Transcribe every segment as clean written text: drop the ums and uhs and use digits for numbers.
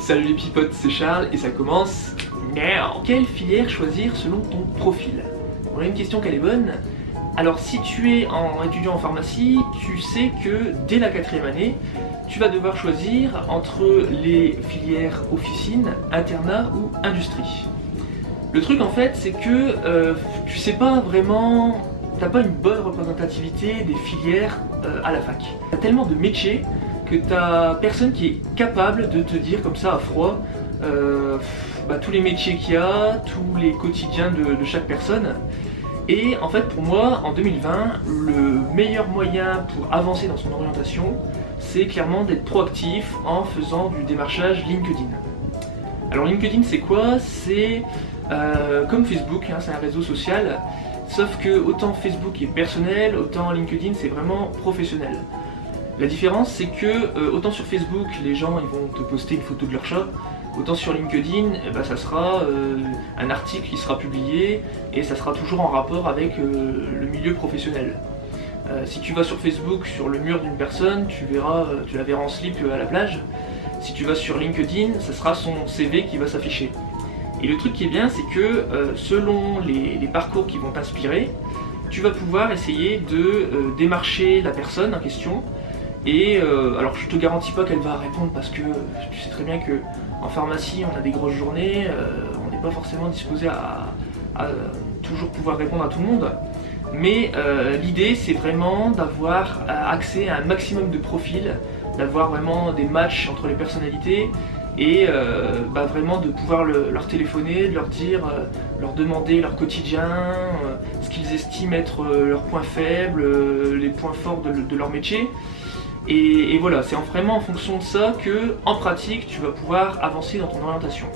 Salut les pipotes, c'est Charles et ça commence now. Quelle filière choisir selon ton profil? On a une question qu'elle est bonne. Alors si tu es étudiant en pharmacie, tu sais que dès la 4e année, tu vas devoir choisir entre les filières officine, internat ou industrie. Le truc en fait, c'est que tu sais pas vraiment, t'as pas une bonne représentativité des filières à la fac. T'as tellement de métiers que t'as personne qui est capable de te dire comme ça à froid tous les métiers qu'il y a, tous les quotidiens de chaque personne. Et en fait pour moi, en 2020, le meilleur moyen pour avancer dans son orientation, c'est clairement d'être proactif en faisant du démarchage LinkedIn. Alors LinkedIn c'est quoi? C'est comme Facebook, hein, c'est un réseau social, sauf que autant Facebook est personnel, autant LinkedIn c'est vraiment professionnel. La différence c'est que autant sur Facebook les gens ils vont te poster une photo de leur chat, autant sur LinkedIn ça sera un article qui sera publié et ça sera toujours en rapport avec le milieu professionnel. Si tu vas sur Facebook, sur le mur d'une personne, tu la verras en slip à la plage. Si tu vas sur LinkedIn, ça sera son CV qui va s'afficher. Et le truc qui est bien, c'est que selon les parcours qui vont t'inspirer, tu vas pouvoir essayer de démarcher la personne en question. Et alors je te garantis pas qu'elle va répondre parce que tu sais très bien que en pharmacie on a des grosses journées, on n'est pas forcément disposé à toujours pouvoir répondre à tout le monde. Mais l'idée c'est vraiment d'avoir accès à un maximum de profils, d'avoir vraiment des matchs entre les personnalités et vraiment de pouvoir leur téléphoner, de leur dire, leur demander leur quotidien, ce qu'ils estiment être leurs points faibles, les points forts de leur métier. Et voilà, c'est vraiment en fonction de ça que, en pratique, tu vas pouvoir avancer dans ton orientation.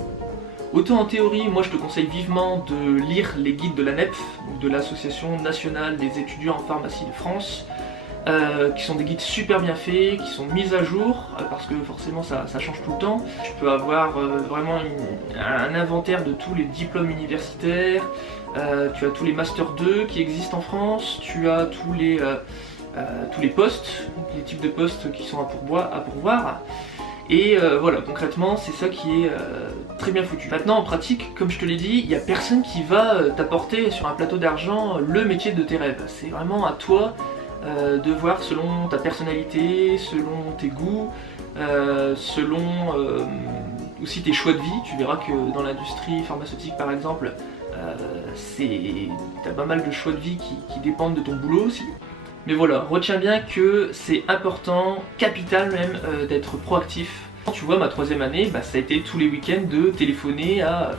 Autant en théorie, moi je te conseille vivement de lire les guides de l'ANEPF, de l'Association nationale des étudiants en pharmacie de France, qui sont des guides super bien faits, qui sont mis à jour, parce que forcément ça change tout le temps. Tu peux avoir vraiment un inventaire de tous les diplômes universitaires, tu as tous les Master 2 qui existent en France, tu as tous les postes, les types de postes qui sont à pourvoir. Et voilà, concrètement, c'est ça qui est très bien foutu. Maintenant, en pratique, comme je te l'ai dit, il n'y a personne qui va t'apporter sur un plateau d'argent le métier de tes rêves. C'est vraiment à toi de voir selon ta personnalité, selon tes goûts, selon aussi tes choix de vie. Tu verras que dans l'industrie pharmaceutique, par exemple, t'as pas mal de choix de vie qui dépendent de ton boulot aussi. Mais voilà, retiens bien que c'est important, capital même, d'être proactif. Tu vois, ma 3e année, ça a été tous les week-ends de téléphoner à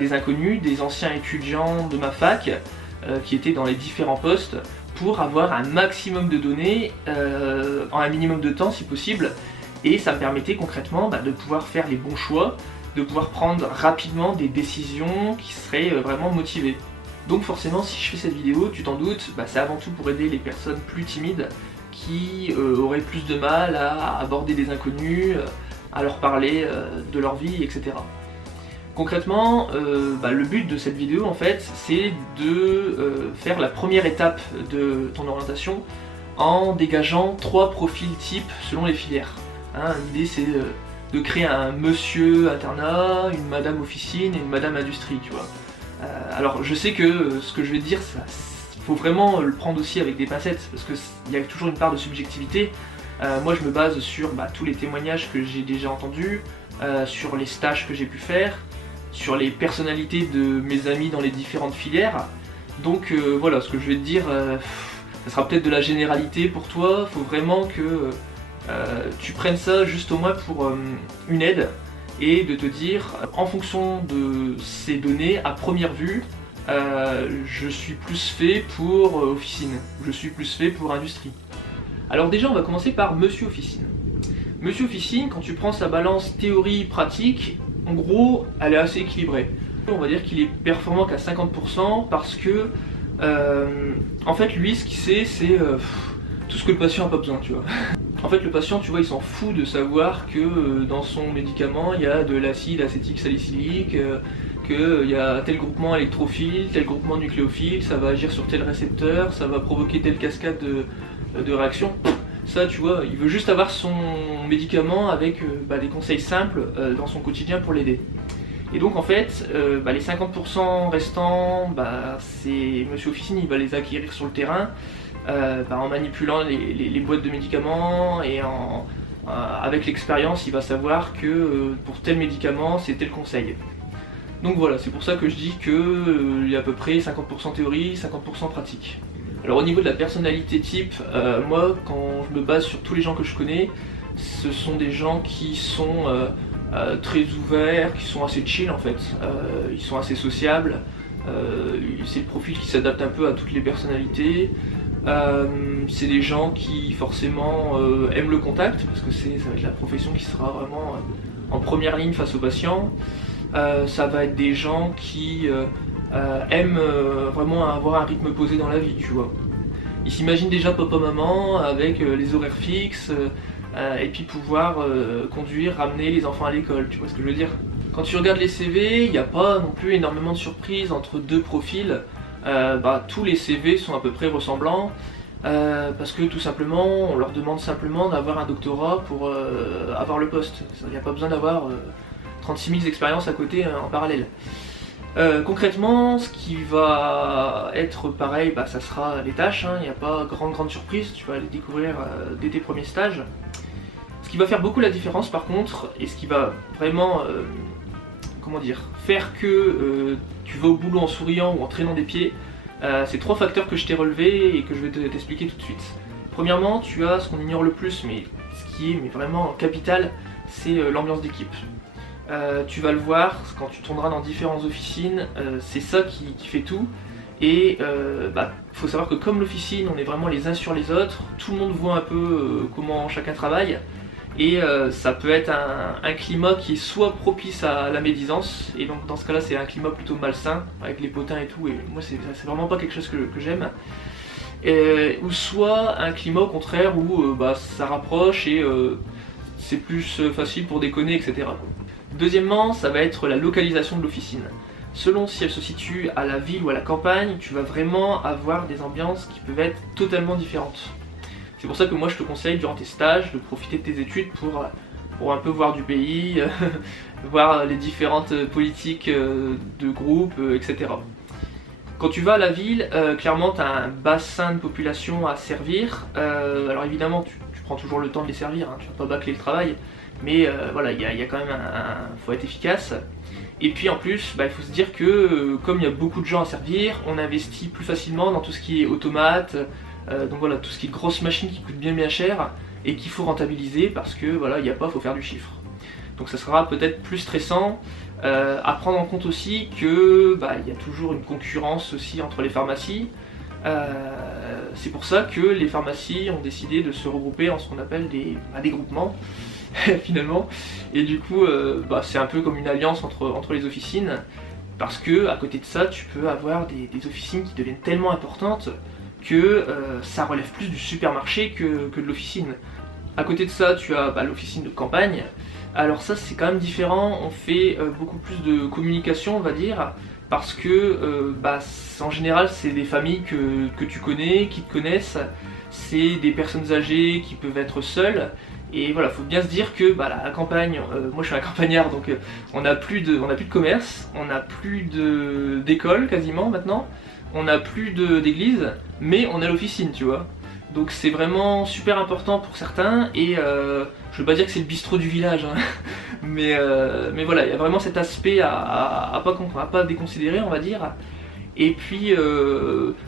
des inconnus, des anciens étudiants de ma fac, qui étaient dans les différents postes, pour avoir un maximum de données, en un minimum de temps si possible. Et ça me permettait concrètement de pouvoir faire les bons choix, de pouvoir prendre rapidement des décisions qui seraient vraiment motivées. Donc forcément, si je fais cette vidéo, tu t'en doutes, c'est avant tout pour aider les personnes plus timides qui auraient plus de mal à aborder des inconnus, à leur parler de leur vie, etc. Concrètement, le but de cette vidéo en fait, c'est de faire la première étape de ton orientation en dégageant 3 profils types selon les filières. L'idée c'est de créer un monsieur internat, une madame officine et une madame industrie, tu vois. Alors je sais que ce que je vais te dire, il faut vraiment le prendre aussi avec des pincettes, parce qu'il y a toujours une part de subjectivité. Moi je me base sur tous les témoignages que j'ai déjà entendus, sur les stages que j'ai pu faire, sur les personnalités de mes amis dans les différentes filières. Donc voilà, ce que je vais te dire, ça sera peut-être de la généralité pour toi, il faut vraiment que tu prennes ça juste au moins pour une aide. Et de te dire, en fonction de ces données, à première vue, je suis plus fait pour officine, je suis plus fait pour industrie. Alors déjà, on va commencer par Monsieur Officine. Monsieur Officine, quand tu prends sa balance théorie-pratique, en gros, elle est assez équilibrée. On va dire qu'il est performant qu'à 50% parce que, en fait, lui, ce qu'il sait, c'est tout ce que le patient n'a pas besoin, tu vois. En fait, le patient, tu vois, il s'en fout de savoir que dans son médicament, il y a de l'acide acétique salicylique, qu'il y a tel groupement électrophile, tel groupement nucléophile, ça va agir sur tel récepteur, ça va provoquer telle cascade de réactions. Ça, tu vois, il veut juste avoir son médicament avec des conseils simples dans son quotidien pour l'aider. Et donc en fait, les 50% restants, c'est Monsieur Officine, il va les acquérir sur le terrain en manipulant les boîtes de médicaments et avec l'expérience, il va savoir que pour tel médicament, c'est tel conseil. Donc voilà, c'est pour ça que je dis qu'il y a à peu près 50% théorie, 50% pratique. Alors au niveau de la personnalité type, moi quand je me base sur tous les gens que je connais, ce sont des gens qui sont très ouverts, qui sont assez chill en fait, ils sont assez sociables, c'est le profil qui s'adapte un peu à toutes les personnalités. C'est des gens qui forcément aiment le contact, parce que ça va être la profession qui sera vraiment en première ligne face aux patients. Ça va être des gens qui aiment vraiment avoir un rythme posé dans la vie, tu vois. Ils s'imaginent déjà papa-maman avec les horaires fixes et puis pouvoir conduire, ramener les enfants à l'école, tu vois ce que je veux dire. Quand tu regardes les CV, il n'y a pas non plus énormément de surprises entre deux profils. Tous les CV sont à peu près ressemblants parce que tout simplement on leur demande simplement d'avoir un doctorat pour avoir le poste. Il n'y a pas besoin d'avoir 36 000 expériences à côté en parallèle. Concrètement, ce qui va être pareil, ça sera les tâches, il n'y a pas grande surprise, tu vas les découvrir dès tes premiers stages. Ce qui va faire beaucoup la différence par contre, et ce qui va vraiment faire que tu vas au boulot en souriant ou en traînant des pieds, c'est 3 facteurs que je t'ai relevés et que je vais t'expliquer tout de suite. Premièrement, tu as ce qu'on ignore le plus, mais ce qui est vraiment capital, c'est l'ambiance d'équipe. Tu vas le voir quand tu tourneras dans différentes officines, c'est ça qui fait tout. Et faut savoir que comme l'officine, on est vraiment les uns sur les autres, tout le monde voit un peu comment chacun travaille. Et ça peut être un climat qui est soit propice à la médisance, et donc dans ce cas là c'est un climat plutôt malsain, avec les potins et tout, et moi c'est vraiment pas quelque chose que j'aime. Ou soit un climat au contraire où ça rapproche et c'est plus facile pour déconner, etc. Deuxièmement, ça va être la localisation de l'officine. Selon si elle se situe à la ville ou à la campagne, tu vas vraiment avoir des ambiances qui peuvent être totalement différentes. C'est pour ça que moi je te conseille durant tes stages de profiter de tes études pour un peu voir du pays, voir les différentes politiques de groupe, etc. Quand tu vas à la ville, clairement tu as un bassin de population à servir. Alors évidemment tu prends toujours le temps de les servir, tu vas pas bâcler le travail, mais il y a quand même faut être efficace. Et puis en plus, il faut se dire que comme il y a beaucoup de gens à servir, on investit plus facilement dans tout ce qui est automate, donc voilà, tout ce qui est grosses machines qui coûtent bien cher et qu'il faut rentabiliser parce que il n'y a pas, faut faire du chiffre. Donc ça sera peut-être plus stressant. À prendre en compte aussi que il y a toujours une concurrence aussi entre les pharmacies. C'est pour ça que les pharmacies ont décidé de se regrouper en ce qu'on appelle des groupements finalement, et du coup c'est un peu comme une alliance entre les officines, parce que à côté de ça tu peux avoir des officines qui deviennent tellement importantes que ça relève plus du supermarché que de l'officine. À côté de ça tu as l'officine de campagne. Alors ça c'est quand même différent, on fait beaucoup plus de communication on va dire, parce que en général c'est des familles que tu connais, qui te connaissent, c'est des personnes âgées qui peuvent être seules. Et voilà, faut bien se dire que la campagne, moi je suis un campagnard donc on n'a plus de commerce, on n'a plus d'école quasiment maintenant, on n'a plus d'église, mais on a l'officine, tu vois. Donc c'est vraiment super important pour certains et je veux pas dire que c'est le bistrot du village, hein, mais voilà, il y a vraiment cet aspect à pas déconsidérer on va dire. Et puis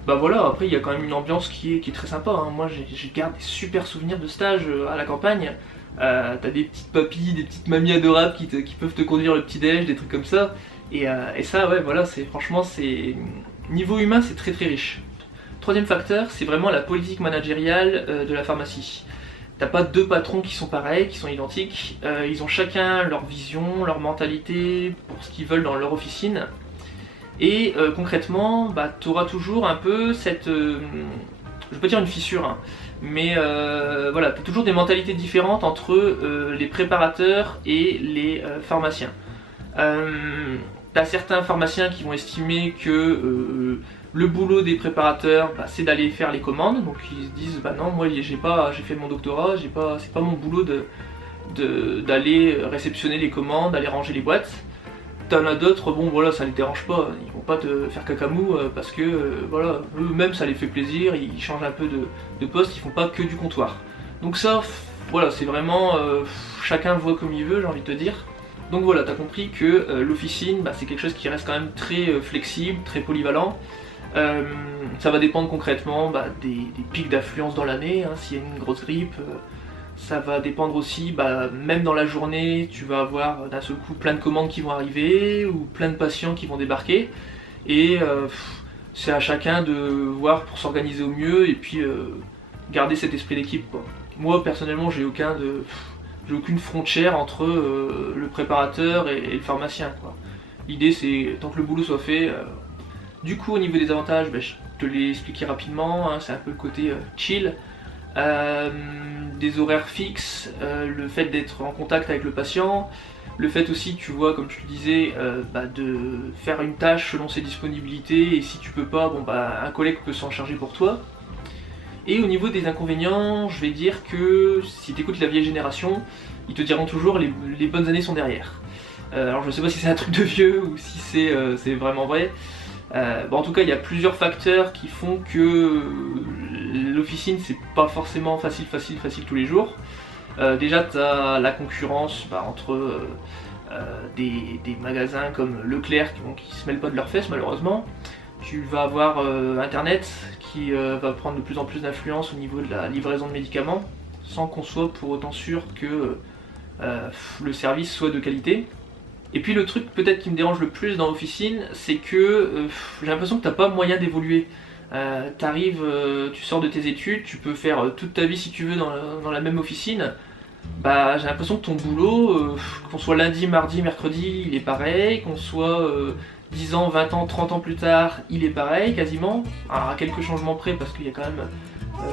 voilà, après il y a quand même une ambiance qui est très sympa, hein. Moi j'ai garde des super souvenirs de stage à la campagne. T'as des petites papilles, des petites mamies adorables qui peuvent te conduire le petit déj, des trucs comme ça. Et ça ouais voilà, franchement c'est niveau humain c'est très riche. Troisième facteur, c'est vraiment la politique managériale de la pharmacie. T'as pas deux patrons qui sont pareils, qui sont identiques, ils ont chacun leur vision, leur mentalité pour ce qu'ils veulent dans leur officine. Et concrètement, tu auras toujours un peu cette, je vais pas dire une fissure, hein, mais voilà, tu as toujours des mentalités différentes entre les préparateurs et les pharmaciens. Tu as certains pharmaciens qui vont estimer que Le boulot des préparateurs, bah, c'est d'aller faire les commandes, donc ils se disent bah non, moi j'ai fait mon doctorat, c'est pas mon boulot d'aller réceptionner les commandes, d'aller ranger les boîtes. T'en as d'autres, bon voilà, ça les dérange pas, ils vont pas te faire cacamou parce que voilà, eux-mêmes ça les fait plaisir, ils changent un peu de poste, ils font pas que du comptoir. Donc ça, voilà, c'est vraiment chacun voit comme il veut, j'ai envie de te dire. Donc voilà, t'as compris que l'officine, bah, c'est quelque chose qui reste quand même très flexible, très polyvalent. Ça va dépendre concrètement bah, des pics d'affluence dans l'année, hein, s'il y a une grosse grippe. Ça va dépendre aussi, bah, même dans la journée, tu vas avoir d'un seul coup plein de commandes qui vont arriver ou plein de patients qui vont débarquer. Et c'est à chacun de voir pour s'organiser au mieux et puis garder cet esprit d'équipe, quoi. Moi personnellement, j'ai aucune frontière entre le préparateur et le pharmacien, quoi. L'idée c'est tant que le boulot soit fait. Du coup, au niveau des avantages, bah, je te l'ai expliqué rapidement, hein, c'est un peu le côté chill. Des horaires fixes, le fait d'être en contact avec le patient, le fait aussi, tu vois, comme je te disais, bah, de faire une tâche selon ses disponibilités et si tu peux pas, bon bah un collègue peut s'en charger pour toi. Et au niveau des inconvénients, je vais dire que si tu écoutes la vieille génération, ils te diront toujours les bonnes années sont derrière. Alors je sais pas si c'est un truc de vieux ou si c'est vraiment vrai. Bon, en tout cas, il y a plusieurs facteurs qui font que l'officine c'est pas forcément facile tous les jours. Déjà, tu as la concurrence bah, entre des magasins comme Leclerc qui se mêlent pas de leurs fesses malheureusement. Tu vas avoir Internet qui va prendre de plus en plus d'influence au niveau de la livraison de médicaments, sans qu'on soit pour autant sûr que le service soit de qualité. Et puis le truc peut-être qui me dérange le plus dans l'officine, c'est que j'ai l'impression que t'as pas moyen d'évoluer. T'arrives, tu sors de tes études, tu peux faire toute ta vie si tu veux dans la même officine. Bah j'ai l'impression que ton boulot, qu'on soit lundi, mardi, mercredi, il est pareil, qu'on soit 10 ans, 20 ans, 30 ans plus tard, il est pareil quasiment. Alors à quelques changements près parce qu'il y a quand même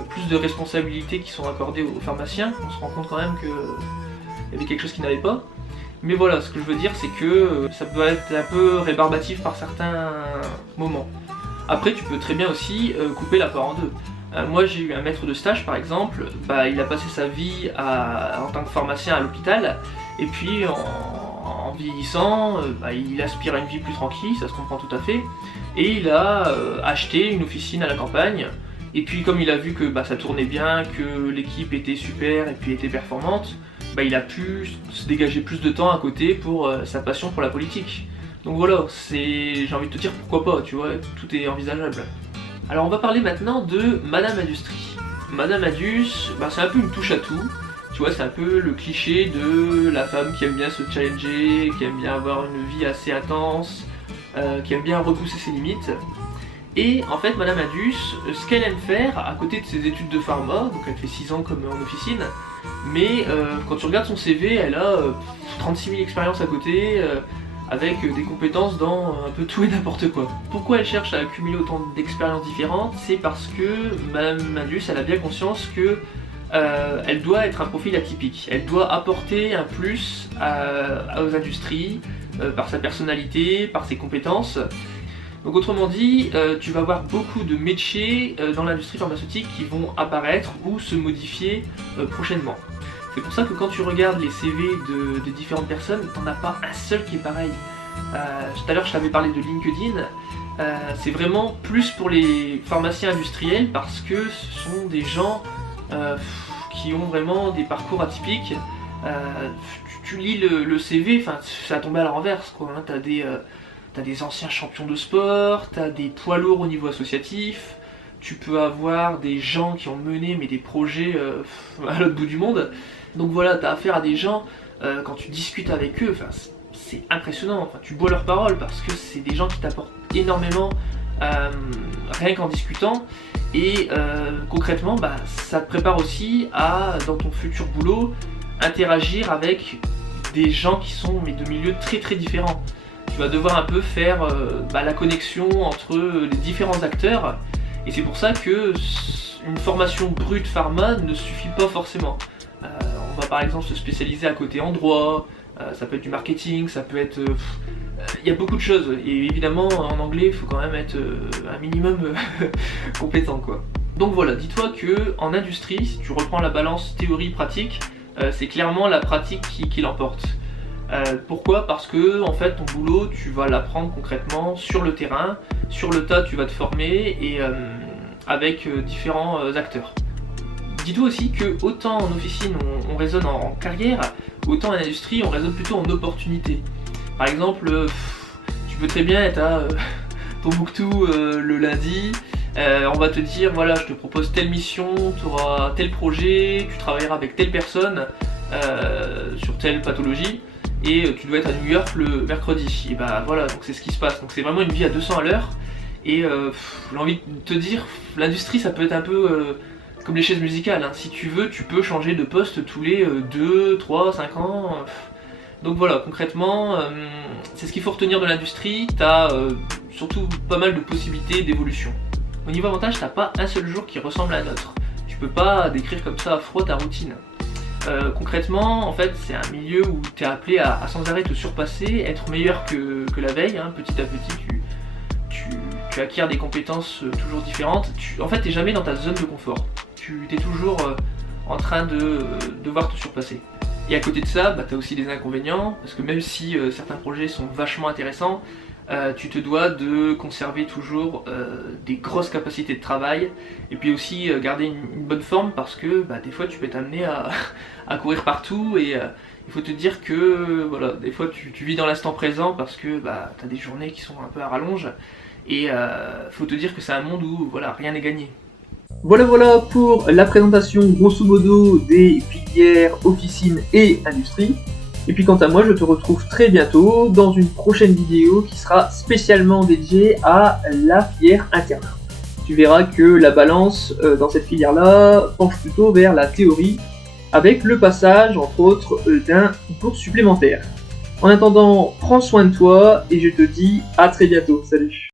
plus de responsabilités qui sont accordées aux pharmaciens. On se rend compte quand même qu'il y avait quelque chose qui n'allait pas. Mais voilà, ce que je veux dire, c'est que ça peut être un peu rébarbatif par certains moments. Après, tu peux très bien aussi couper la part en deux. Moi, j'ai eu un maître de stage, par exemple, bah, il a passé sa vie en tant que pharmacien à l'hôpital, et puis en vieillissant, bah, il aspire à une vie plus tranquille, ça se comprend tout à fait, et il a acheté une officine à la campagne. Et puis comme il a vu que bah, ça tournait bien, que l'équipe était super et puis était performante, bah, il a pu se dégager plus de temps à côté pour sa passion pour la politique. Donc voilà, j'ai envie de te dire pourquoi pas, tu vois, tout est envisageable. Alors on va parler maintenant de Madame Industrie. Madame Indus, bah, c'est un peu une touche à tout, tu vois, c'est un peu le cliché de la femme qui aime bien se challenger, qui aime bien avoir une vie assez intense, qui aime bien repousser ses limites. Et en fait, Madame Indus, ce qu'elle aime faire, à côté de ses études de pharma, donc elle fait 6 ans comme en officine, mais quand tu regardes son CV, elle a 36 000 expériences à côté, avec des compétences dans un peu tout et n'importe quoi. Pourquoi elle cherche à accumuler autant d'expériences différentes? C'est parce que Madame Indus, elle a bien conscience que elle doit être un profil atypique. Elle doit apporter un plus aux industries, par sa personnalité, par ses compétences. Donc autrement dit, tu vas avoir beaucoup de métiers dans l'industrie pharmaceutique qui vont apparaître ou se modifier prochainement. C'est pour ça que quand tu regardes les CV de différentes personnes, t'en as pas un seul qui est pareil. Tout à l'heure je t'avais parlé de LinkedIn, c'est vraiment plus pour les pharmaciens industriels parce que ce sont des gens qui ont vraiment des parcours atypiques. Tu lis le CV, ça a tombé à la renverse quoi, hein. T'as des anciens champions de sport, t'as des poids lourds au niveau associatif, tu peux avoir des gens qui ont mené mais des projets à l'autre bout du monde. Donc voilà, t'as affaire à des gens, quand tu discutes avec eux, c'est impressionnant, tu bois leurs paroles parce que c'est des gens qui t'apportent énormément rien qu'en discutant. Et concrètement, bah, ça te prépare aussi à, dans ton futur boulot, interagir avec des gens qui sont mais de milieux très très différents. Tu vas devoir un peu faire la connexion entre les différents acteurs et c'est pour ça que une formation brute pharma ne suffit pas forcément. On va par exemple se spécialiser à côté en droit, ça peut être du marketing, ça peut être... il y a beaucoup de choses, et évidemment en anglais il faut quand même être un minimum compétent quoi. Donc voilà, dis-toi que en industrie, si tu reprends la balance théorie-pratique, c'est clairement la pratique qui l'emporte. Pourquoi? Parce que en fait ton boulot tu vas l'apprendre concrètement sur le terrain, sur le tas tu vas te former et avec différents acteurs. Dis-toi aussi que autant en officine on raisonne en carrière, autant en industrie on raisonne plutôt en opportunité. Par exemple, tu peux très bien être à Tombouctou le lundi, on va te dire voilà je te propose telle mission, tu auras tel projet, tu travailleras avec telle personne sur telle pathologie et tu dois être à New York le mercredi. Et bah voilà, donc c'est ce qui se passe. Donc c'est vraiment une vie à 200 à l'heure et j'ai envie de te dire, l'industrie ça peut être un peu comme les chaises musicales, hein. Si tu veux, tu peux changer de poste tous les 2, 3, 5 ans. Donc voilà, concrètement, c'est ce qu'il faut retenir de l'industrie. Tu as surtout pas mal de possibilités d'évolution. Au niveau avantage, t'as pas un seul jour qui ressemble à un autre. Tu peux pas décrire comme ça à froid ta routine. Concrètement, en fait, c'est un milieu où tu es appelé à sans arrêt te surpasser, être meilleur que la veille. Hein. Petit à petit, tu acquiers des compétences toujours différentes. En fait, tu n'es jamais dans ta zone de confort. Tu es toujours en train de devoir te surpasser. Et à côté de ça, tu as aussi des inconvénients, parce que même si certains projets sont vachement intéressants, tu te dois de conserver toujours des grosses capacités de travail et puis aussi garder une bonne forme parce que des fois tu peux être amené à courir partout et il faut te dire que voilà, des fois tu vis dans l'instant présent parce que tu as des journées qui sont un peu à rallonge et faut te dire que c'est un monde où voilà, rien n'est gagné. Voilà pour la présentation grosso modo des filières officine et industrie. Et puis quant à moi, je te retrouve très bientôt dans une prochaine vidéo qui sera spécialement dédiée à la filière internat. Tu verras que la balance dans cette filière-là penche plutôt vers la théorie, avec le passage, entre autres, d'un cours supplémentaire. En attendant, prends soin de toi et je te dis à très bientôt. Salut!